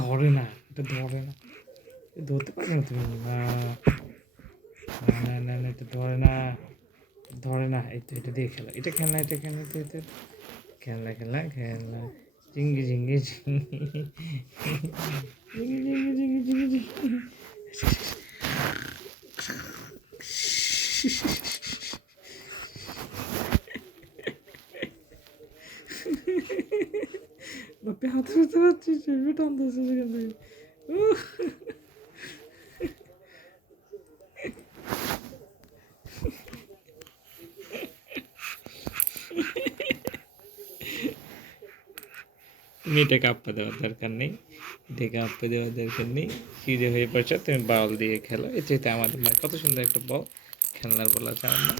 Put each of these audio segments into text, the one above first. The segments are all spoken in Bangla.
ধরে না, এটা ধরে না, ধরতে পারবে না তুমি। না না না না, এটা ধরে না, ধরে না। এই তো এটা দিয়ে খেলা, এটা খেলনা, এটা খেলনা, এটা খেলনা খেলনা খেলনা। ঝিঙ্গি ঝিঙ্গি ঝিঙ্গি ঝিঙ্গি ঝিঙ্গি ঝিঙ্গি ঝিঙ্গি ঝিঙ্গি। বাপে হাতে ধরতে পারছি, চেপে টানতেছে সেখান থেকে। তুমি এটাকে আপ্পা দেওয়ার দরকার নেই, এটাকে আপ্পা দেওয়ার দরকার নেই। সিজে হয়ে পড়ছে, তুমি বল দিয়ে খেলো। এর চাইতে আমাদের মানে কত সুন্দর একটা বল, খেলনার বল আছে আমার।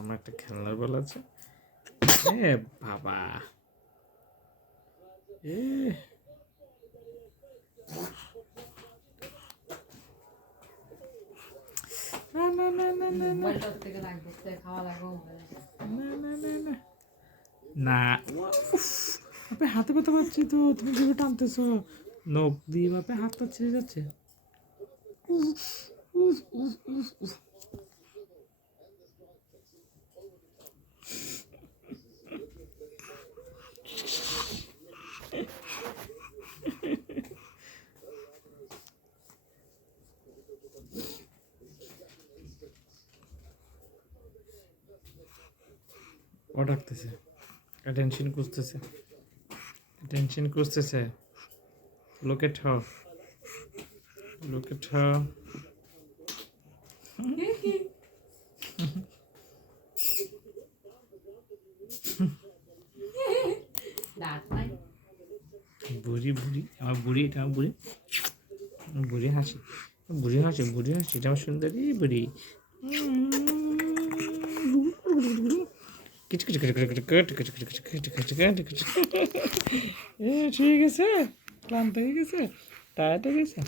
আমার একটা খেলনার বল আছে। এ বাবা, এ না না না না না না না না না না না। উফ, বাপে হাতে ব্যথা পাচ্ছি তো, তুমি যেভাবে টানতেছো নখ দিয়ে, বাপে হাতটা ছিঁড়ে যাচ্ছে। উফ, উফ, উফ, উফ, উফ। ও ডাকতেছে, টেনশন খুঁজতেছে, টেনশন খুঁজতেছে। Look at her, look at her. বুড়ি বুড়ি, আমার বুড়ি, এটা আমার বুড়ি, বুড়ি হাসি, বুড়ি হাসি, বুড়ি হাসি, এটা আমার সুন্দরী বুড়ি। কিছু কিছু কিছু কিছু কিছু কিছু কিছু কিছু কিছু কিছু কিছু। এ ঠিক আছে, ক্লান্ত হয়ে গেছে, টায়ার্ড হয়ে গেছে।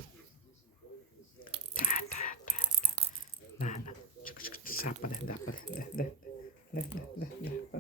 না না, চাপা দে, চাপা দে, দে দে দে দে দে দে।